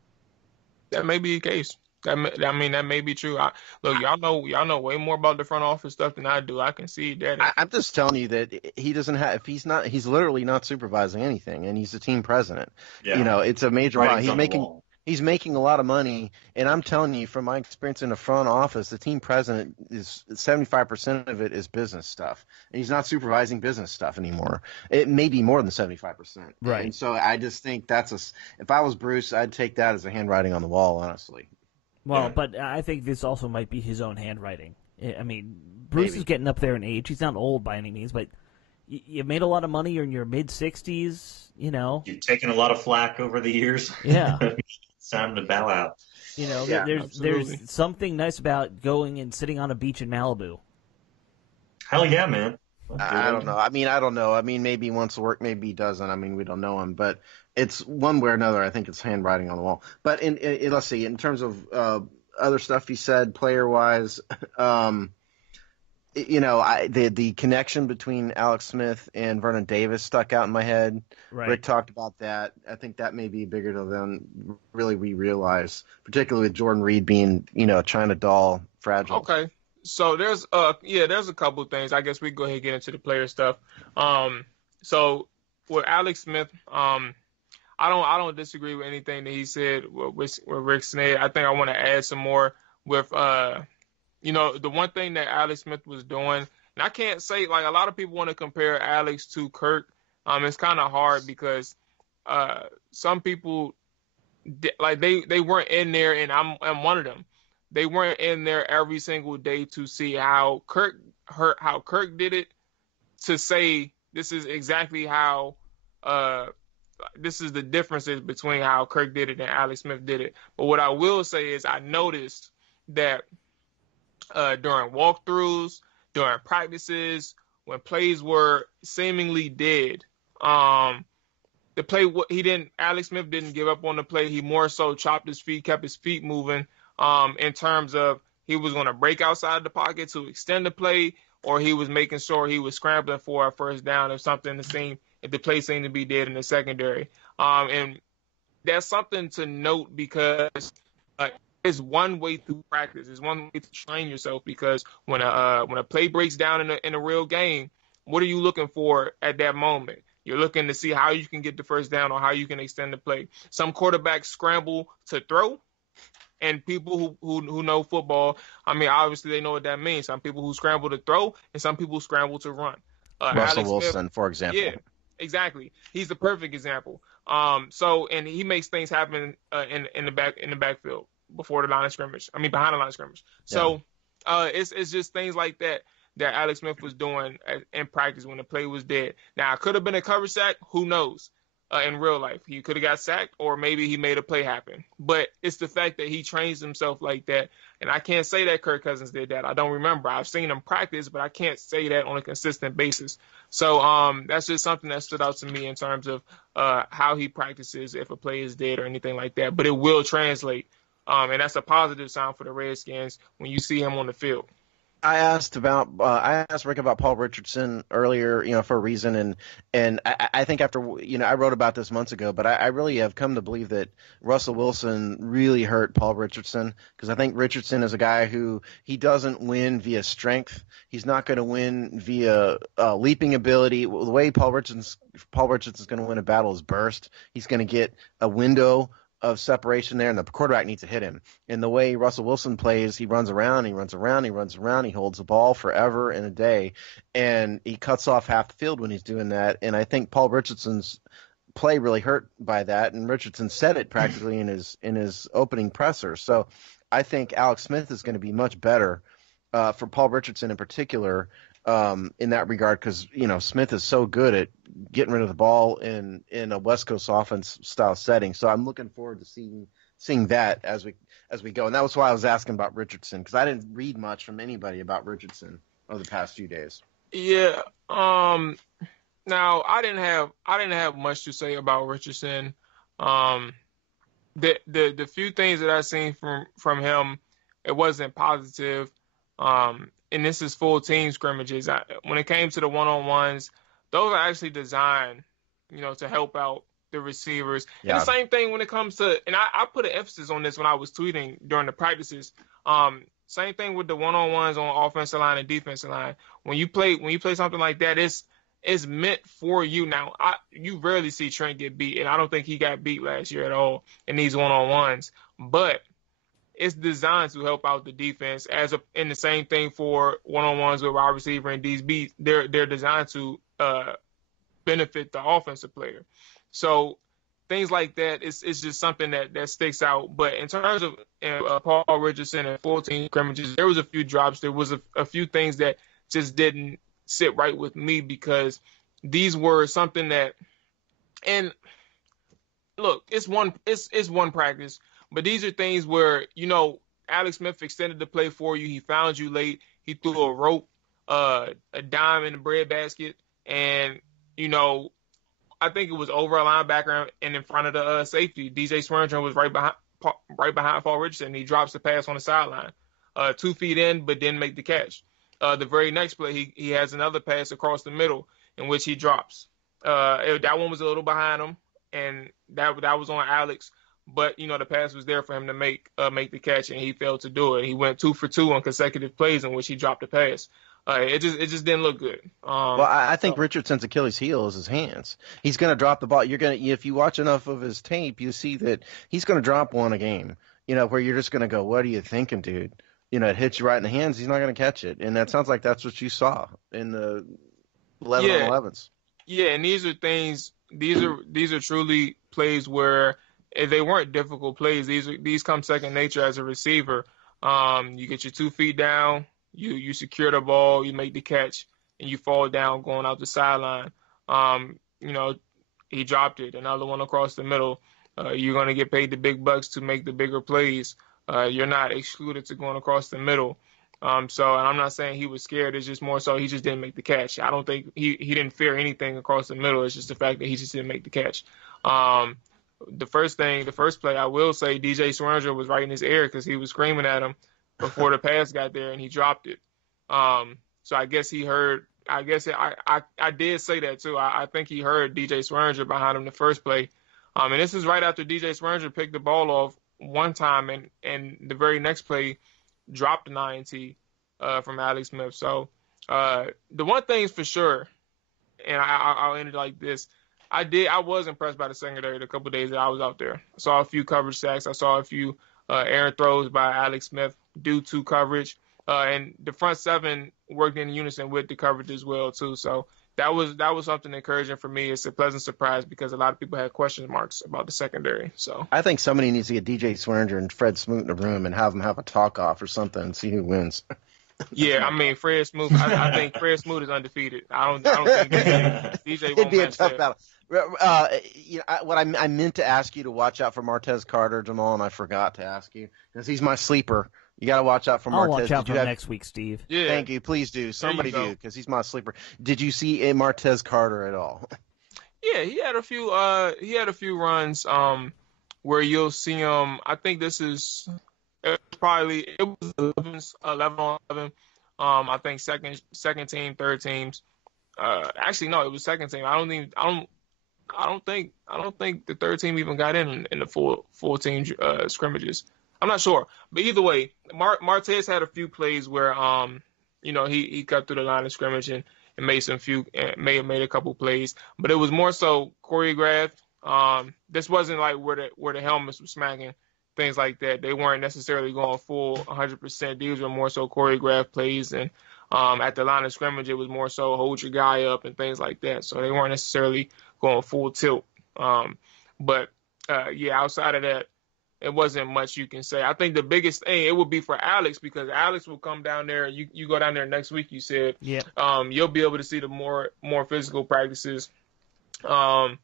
That may be the case. That may be true. Look, y'all know way more about the front office stuff than I do. I can see that. I'm just telling you that he doesn't have. If he's literally not supervising anything, and he's the team president. Yeah. It's a major. He's making a lot of money, and I'm telling you from my experience in the front office, the team president is 75% of it is business stuff, and he's not supervising business stuff anymore. It may be more than 75%. Right. And so I just think if I was Bruce, I'd take that as a handwriting on the wall, honestly. Well, but I think this also might be his own handwriting. I mean, Bruce is getting up there in age. He's not old by any means, but you made a lot of money. You're in your mid-60s, You've taken a lot of flack over the years. Yeah. It's time to bow out. You know, Yeah, absolutely. there's something nice about going and sitting on a beach in Malibu. Hell yeah, man. I don't know. I don't know. Maybe he wants to work, maybe he doesn't. We don't know him, but it's one way or another. I think it's handwriting on the wall. But let's see, in terms of other stuff he said, player wise, the connection between Alex Smith and Vernon Davis stuck out in my head. Right. Rick talked about that. I think that may be bigger than really we realize, particularly with Jordan Reed being, China doll fragile. Okay. So there's a couple of things. I guess we can go ahead and get into the player stuff. So with Alex Smith, I don't disagree with anything that he said with Rick said. I think I want to add some more with the one thing that Alex Smith was doing, and I can't say, like, a lot of people want to compare Alex to Kirk. It's kind of hard because some people like they weren't in there, and I'm one of them. They weren't in there every single day to see how Kirk did it, to say this is exactly how this is the differences between how Kirk did it and Alex Smith did it. But what I will say is I noticed that during walkthroughs, during practices, when plays were seemingly dead, the play Alex Smith didn't give up on the play. He more so chopped his feet, kept his feet moving. In terms of he was going to break outside the pocket to extend the play, or he was making sure he was scrambling for a first down or something if the play seemed to be dead in the secondary. And that's something to note because it's one way to practice. It's one way to train yourself, because when a play breaks down in a real game, what are you looking for at that moment? You're looking to see how you can get the first down or how you can extend the play. Some quarterbacks scramble to throw, and people who know football, obviously they know what that means. Some people who scramble to throw, and some people scramble to run. Russell Alex Wilson, Smith, for example. Yeah, exactly. He's the perfect example. And he makes things happen in the backfield behind the line of scrimmage. So it's just things like that Alex Smith was doing in practice when the play was dead. Now, it could have been a cover sack. Who knows? In real life, he could have got sacked, or maybe he made a play happen. But it's the fact that he trains himself like that. And I can't say that Kirk Cousins did that. I don't remember. I've seen him practice, but I can't say that on a consistent basis. So that's just something that stood out to me in terms of how he practices if a play is dead or anything like that. But it will translate. And that's a positive sign for the Redskins when you see him on the field. I asked Rick about Paul Richardson earlier, for a reason, and I think after, I wrote about this months ago, but I really have come to believe that Russell Wilson really hurt Paul Richardson, because I think Richardson is a guy who he doesn't win via strength. He's not going to win via leaping ability. The way Paul Richardson's going to win a battle is burst. He's going to get a window of separation there, and the quarterback needs to hit him. And the way Russell Wilson plays, he runs around, he holds the ball forever and a day, and he cuts off half the field when he's doing that. And I think Paul Richardson's play really hurt by that, and Richardson said it practically in his opening presser. So I think Alex Smith is going to be much better for Paul Richardson in particular, in that regard, because Smith is so good at getting rid of the ball in a West Coast offense style setting. So I'm looking forward to seeing that as we go. And that was why I was asking about Richardson, because I didn't read much from anybody about Richardson over the past few days. Yeah. Now I didn't have much to say about Richardson. The few things that I've seen from him, it wasn't positive. And this is full team scrimmages. When it came to the one-on-ones, those are actually designed, to help out the receivers. Yeah. And the same thing when it comes to, and I put an emphasis on this when I was tweeting during the practices. Same thing with the one-on-ones on offensive line and defensive line. When you play something like that, it's meant for you. Now, you rarely see Trent get beat, and I don't think he got beat last year at all in these one-on-ones. But it's designed to help out the defense, and the same thing for one-on-ones with wide receiver and DB. They're designed to benefit the offensive player. So things like that, it's just something that sticks out. But in terms of Paul Richardson and 14 scrimmages, there was a few drops. There was a few things that just didn't sit right with me, because these were something that, and look, it's one practice. But these are things where, Alex Smith extended the play for you. He found you late. He threw a rope, a dime in the breadbasket, and, I think it was over a linebacker and in front of the safety. DJ Swearinger was right behind Paul Richardson. He drops the pass on the sideline, 2 feet in, but didn't make the catch. The very next play, he has another pass across the middle in which he drops. That one was a little behind him, and that was on Alex. But the pass was there for him to make the catch, and he failed to do it. He went 2 for 2 on consecutive plays in which he dropped the pass. It just didn't look good. I think Richardson's Achilles heel is his hands. He's going to drop the ball. If you watch enough of his tape, you see that he's going to drop one a game. Where you're just going to go, "What are you thinking, dude?" It hits you right in the hands. He's not going to catch it, and that sounds like that's what you saw in the 11 on 11s. Yeah, and these are things. These are truly plays where they weren't difficult plays. These come second nature as a receiver. You get your 2 feet down. You secure the ball, you make the catch, and you fall down going out the sideline. He dropped it. Another one across the middle. You're going to get paid the big bucks to make the bigger plays. You're not excluded to going across the middle. And I'm not saying he was scared. It's just more so he just didn't make the catch. I don't think he didn't fear anything across the middle. It's just the fact that he just didn't make the catch. The first play, I will say DJ Swearinger was right in his ear because he was screaming at him before the pass got there, and he dropped it. So I guess he heard. I did say that too. I think he heard DJ Swearinger behind him the first play, and this is right after DJ Swearinger picked the ball off one time, and the very next play dropped an INT from Alex Smith. So the one thing's for sure, and I'll end it like this. I was impressed by the secondary the couple of days that I was out there. I saw a few coverage sacks. I saw a few errant throws by Alex Smith due to coverage. And the front seven worked in unison with the coverage as well, too. So that was something encouraging for me. It's a pleasant surprise because a lot of people had question marks about the secondary. So I think somebody needs to get DJ Swearinger and Fred Smoot in a room and have them have a talk-off or something and see who wins. Yeah, I mean, Fred Smoot, I think Fred Smoot is undefeated. I don't think DJ won't It'd be a tough that. battle. What I meant to ask you to watch out for Martez Carter, Jamal, and I forgot to ask you because he's my sleeper. You got to watch out for Martez. I'll watch out for next week, Steve. Yeah. Thank you. Please do. Somebody do because he's my sleeper. Did you see a Martez Carter at all? Yeah, he had a few runs where you'll see him. I think this is probably it was 11 on 11. I think second team, third teams. Actually, no, it was second team. I don't think the third team even got in the full team scrimmages. I'm not sure, but either way, Martez had a few plays where he cut through the line of scrimmage and made made a couple plays, but it was more so choreographed. This wasn't like where the helmets were smacking, things like that. They weren't necessarily going full 100%. These were more so choreographed plays, and at the line of scrimmage, it was more so hold your guy up and things like that. So they weren't necessarily going full tilt. But outside of that, it wasn't much you can say. I think the biggest thing, it would be for Alex because Alex will come down there. You go down there next week, you said. Yeah. You'll be able to see the more physical practices. And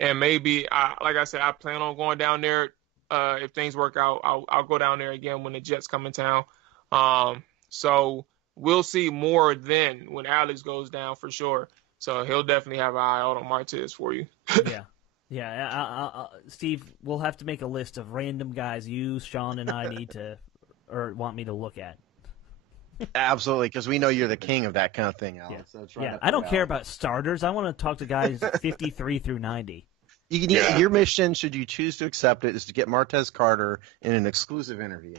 maybe, like I said, I plan on going down there. If things work out, I'll go down there again when the Jets come in town. So we'll see more then when Alex goes down for sure. So he'll definitely have an eye out on Martez for you. Yeah. Yeah, Steve, we'll have to make a list of random guys you, Sean, and I need to or want me to look at. Absolutely, because we know you're the king of that kind of thing, Alex. Yeah, That's right I don't care about starters. I want to talk to guys 53 through 90. Your mission, should you choose to accept it, is to get Martez Carter in an exclusive interview.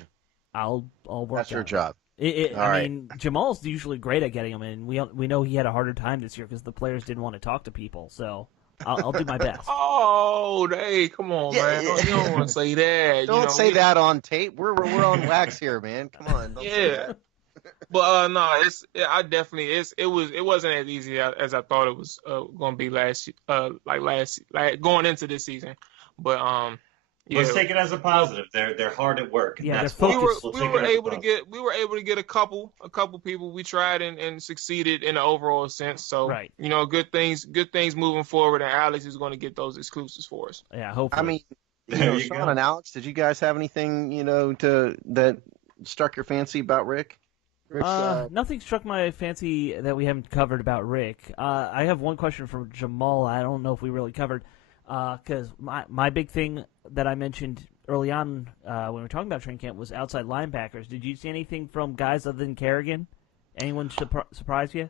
I'll work. That's your job. I mean, Jamal's usually great at getting them in. We know he had a harder time this year because the players didn't want to talk to people. So I'll do my best. Oh, hey, come on, man! You don't want to say that. Don't say that on tape. We're on wax here, man. Come on. Don't say that. But no, it wasn't as easy as I thought it was going to be going into this season. But let's take it as a positive. They're hard at work. Yeah, that's we were able to get a couple people. We tried and succeeded in the overall sense. So right. Good things moving forward. And Alex is going to get those exclusives for us. Yeah, hopefully. I mean, There you Sean go. and Alex, did you guys have anything, that struck your fancy about Rick? Rick's, Nothing struck my fancy that we haven't covered about Rick. I have one question for Jamal. I don't know if we really covered, because my big thing that I mentioned early on when we were talking about training camp was outside linebackers. Did you see anything from guys other than Kerrigan? Anyone surprise you?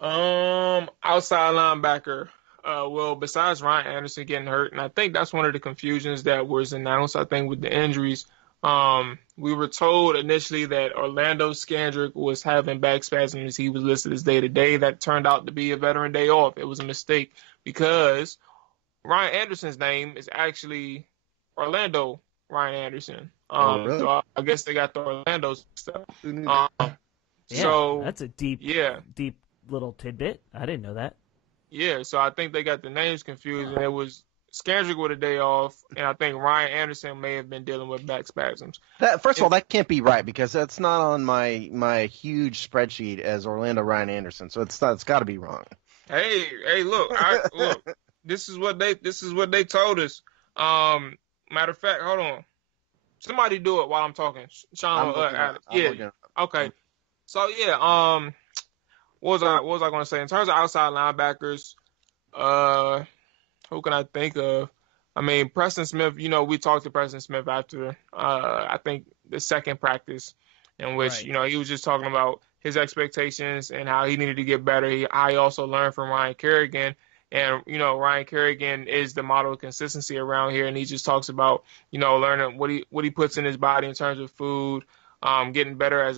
Outside linebacker. Well, besides Ryan Anderson getting hurt, and I think that's one of the confusions that was announced. I think with the injuries, we were told initially that Orlando Scandrick was having back spasms. He was listed as day-to-day. That turned out to be a veteran day off. It was a mistake because Ryan Anderson's name is actually Orlando Ryan Anderson. Really? So I guess they got the Orlando stuff. Who knew Um, that? Yeah, so that's a deep little tidbit. I didn't know that. yeah, so I think they got the names confused, and it was Scandrick with a day off, and I think Ryan Anderson may have been dealing with back spasms. First of all, that can't be right because that's not on my huge spreadsheet as Orlando Ryan Anderson. So it's got to be wrong. Hey, look, look. This is what they told us. Matter of fact, hold on. Somebody do it while I'm talking. Sean, Alex. Yeah. Okay. So yeah. What was I going to say in terms of outside linebackers? Who can I think of? I mean, Preston Smith. We talked to Preston Smith after I think the second practice, in which Right. he was just talking about his expectations and how he needed to get better. He also learned from Ryan Kerrigan. And, Ryan Kerrigan is the model of consistency around here. And he just talks about, learning what he puts in his body in terms of food, getting better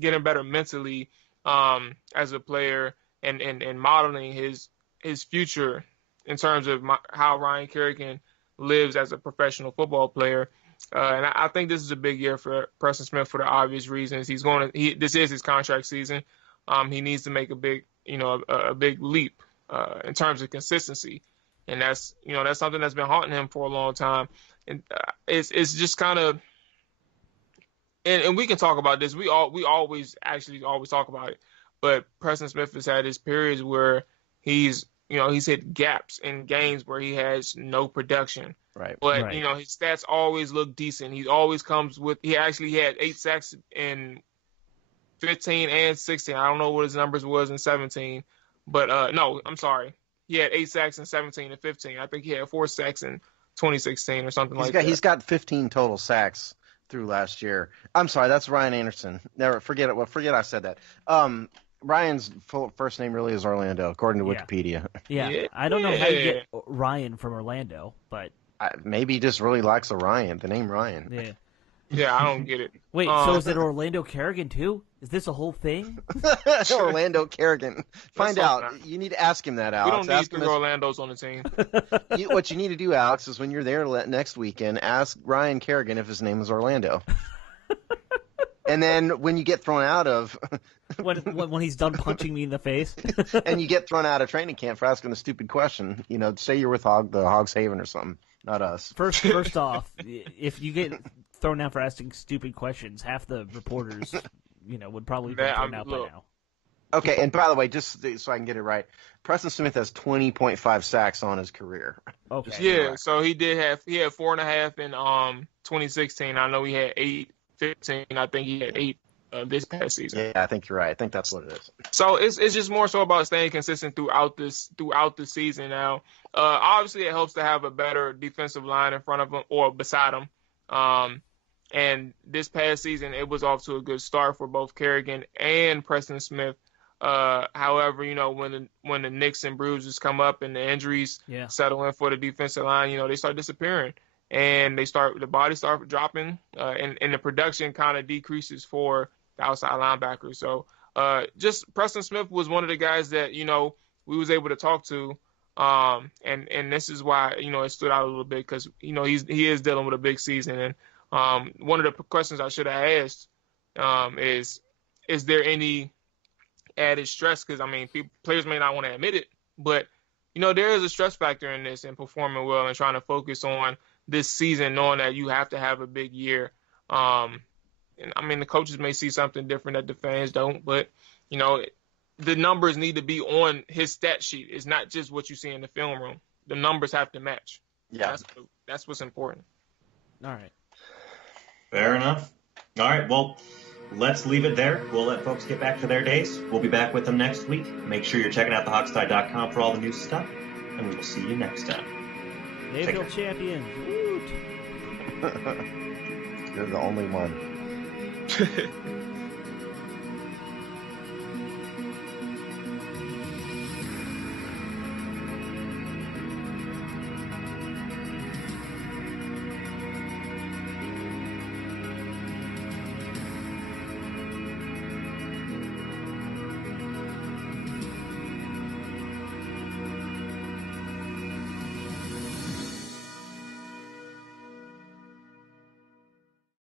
getting better mentally as a player, and modeling his future in terms of how Ryan Kerrigan lives as a professional football player. And I think this is a big year for Preston Smith for the obvious reasons. This is his contract season. He needs to make a big leap in terms of consistency, and that's something that's been haunting him for a long time. And it's just kind of, and we can talk about this. We always talk about it, but Preston Smith has had his periods where he's hit gaps in games where he has no production. Right. But Right. his stats always look decent. He always comes with. He actually had 8 sacks in 15 and 16. I don't know what his numbers was in 17. But no, I'm sorry. He had 8 sacks in 17 and 15. I think he had 4 sacks in 2016 or something like that. He's got 15 total sacks through last year. I'm sorry, that's Ryan Anderson. Never forget it. Well, forget I said that. Ryan's first name really is Orlando, according to Yeah. Wikipedia. Yeah, I don't know how you get Ryan from Orlando, but Maybe he just really likes the name Ryan. yeah. Yeah, I don't get it. Wait, so is it Orlando Kerrigan too? Is this a whole thing? Orlando Kerrigan. Find Let's out. hope not. You need to ask him that, We Alex. don't need Ask him 3 Orlandos on the team. what you need to do, Alex, is when you're there next weekend, ask Ryan Kerrigan if his name is Orlando. And then when you get thrown out of when he's done punching me in the face. and you get thrown out of training camp for asking a stupid question, say you're with the Hog's Haven or something, not us. First off, if you get thrown out for asking stupid questions, half the reporters, would probably be thrown out by now. Okay, and by the way, just so I can get it right, Preston Smith has 20.5 sacks on his career. Okay. Yeah, so he had 4.5 in 2016. I know he had 8, 15. I think he had 8 this past season. Yeah, I think you're right. I think that's what it is. So it's just more so about staying consistent throughout the season now. Obviously, it helps to have a better defensive line in front of him or beside him. And this past season, it was off to a good start for both Kerrigan and Preston Smith. However, when the nicks and bruises come up and the injuries settle in for the defensive line, they start disappearing and the bodies start dropping, and the production kind of decreases for the outside linebackers. So, just Preston Smith was one of the guys that, we was able to talk to. And this is why, it stood out a little bit because, he is dealing with a big season. And, one of the questions I should have asked, is there any added stress? Because players may not want to admit it, but there is a stress factor in this and performing well and trying to focus on this season, knowing that you have to have a big year. And the coaches may see something different that the fans don't, but the numbers need to be on his stat sheet. It's not just what you see in the film room. The numbers have to match. Yeah. That's what's important. All right. Fair enough. All right, well, let's leave it there. We'll let folks get back to their days. We'll be back with them next week. Make sure you're checking out thehogsty.com for all the new stuff, and we will see you next time. Mayfield champions. Woot! You're the only one.